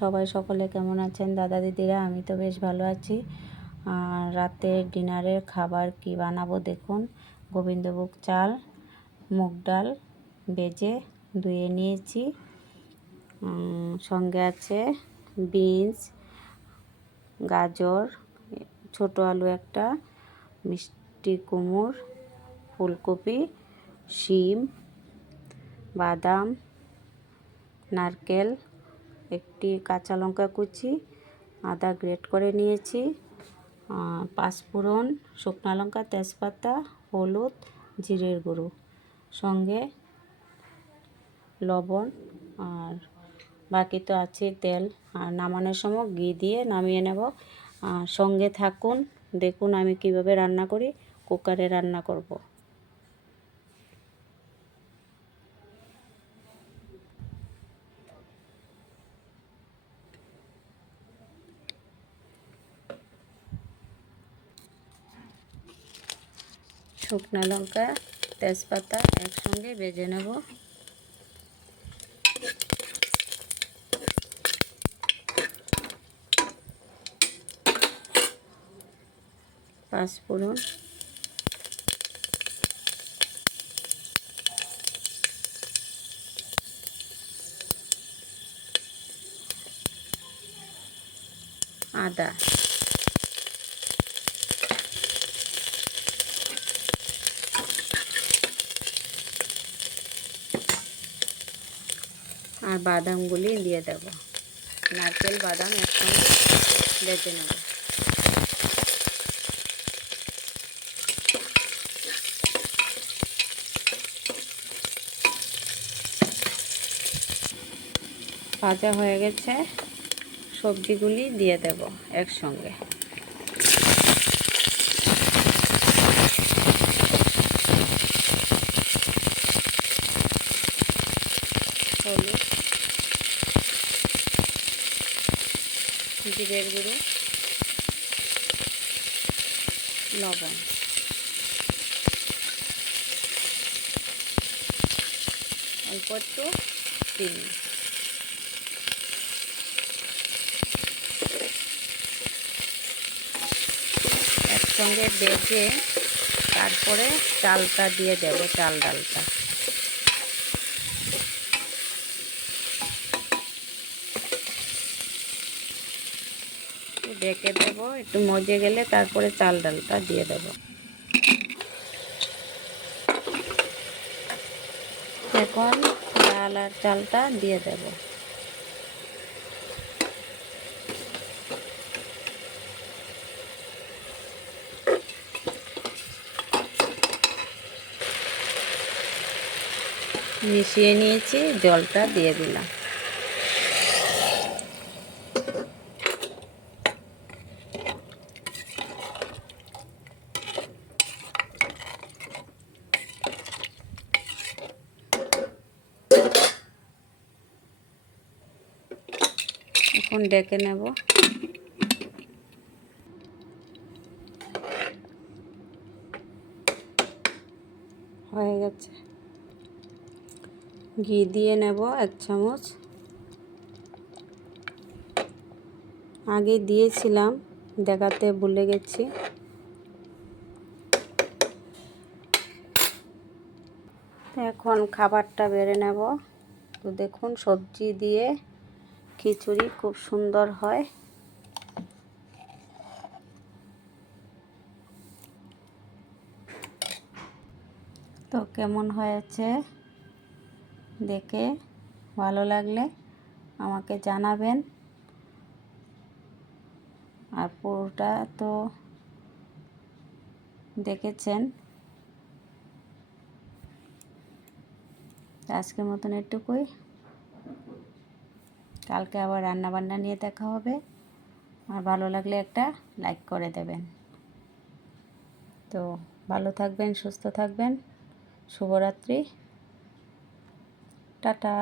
সবাই সকলে কেমন আছেন দাদা দিদিরা? আমি তো বেশ ভালো আছি। আর রাতের ডিনারের খাবার কি বানাবো দেখুন। গোবিন্দভোগ চাল, মুগ ডাল ভেজে ধুয়ে নিয়েছি, সঙ্গে আছে বিনস, গাজর, ছোট আলু একটা, মিষ্টি কুমড়, ফুলকপি, শিম, বাদাম, নারকেল, একটি কাঁচা লঙ্কা কুচি, আদা গ্রেট করে নিয়েছি, পাঁচফোড়ন, শুকনো লঙ্কা, তেজপাতা, হলুদ, জিরের গুঁড়ো, সঙ্গে লবণ, আর বাকি তো আছে তেল। আর নামানোর সময় ঘি দিয়ে নামিয়ে নেব। আর সঙ্গে থাকুন, দেখুন আমি কিভাবে রান্না করি। কুকারে রান্না করব। শুকনো লঙ্কা, তেজপাতা একসঙ্গে ভেজে নেব। পাঁচফোড়ন, আদা, আর বাদামগুলি দিয়ে দেব। নারকেল বাদাম একসঙ্গে ভেজে নেব। ভাজা হয়ে গেছে, সবজিগুলি দিয়ে দেব একসঙ্গে। হলুদ, জিরের গুঁড়ো, লবণ, অল্প একটু চিনি। একসঙ্গে ভেজে তারপরে চালটা দিয়ে দেব, চাল ডালটা। ঢেকে দেব, একটু মজে গেলে তারপরে চাল ডালটা দিয়ে দেব। এখন ডাল আর চালটা দিয়ে দেব। মিশিয়ে নিয়েছি, জলটা দিয়ে দিলাম। এখন ডেকে নেব। হয়ে গেছে। ঘি দিয়ে নেব 1 চামচ। আগে দিয়েছিলাম, দেখাতে ভুলে গেছি। এখন খাবারটা বেড়ে নেব। তো দেখুন, সবজি দিয়ে খিচুড়ি খুব সুন্দর হয়। তো কেমন হয়েছে দেখে ভালো লাগলে আমাকে জানাবেন। আর পুরোটা তো দেখেছেন। আজকের মতন এটুকুই। কালকে আবার রান্না বান্না নিয়ে দেখা হবে। আর ভালো লাগলে একটা লাইক করে দেবেন। তো ভালো থাকবেন, সুস্থ থাকবেন। শুভরাত্রি, টাটা।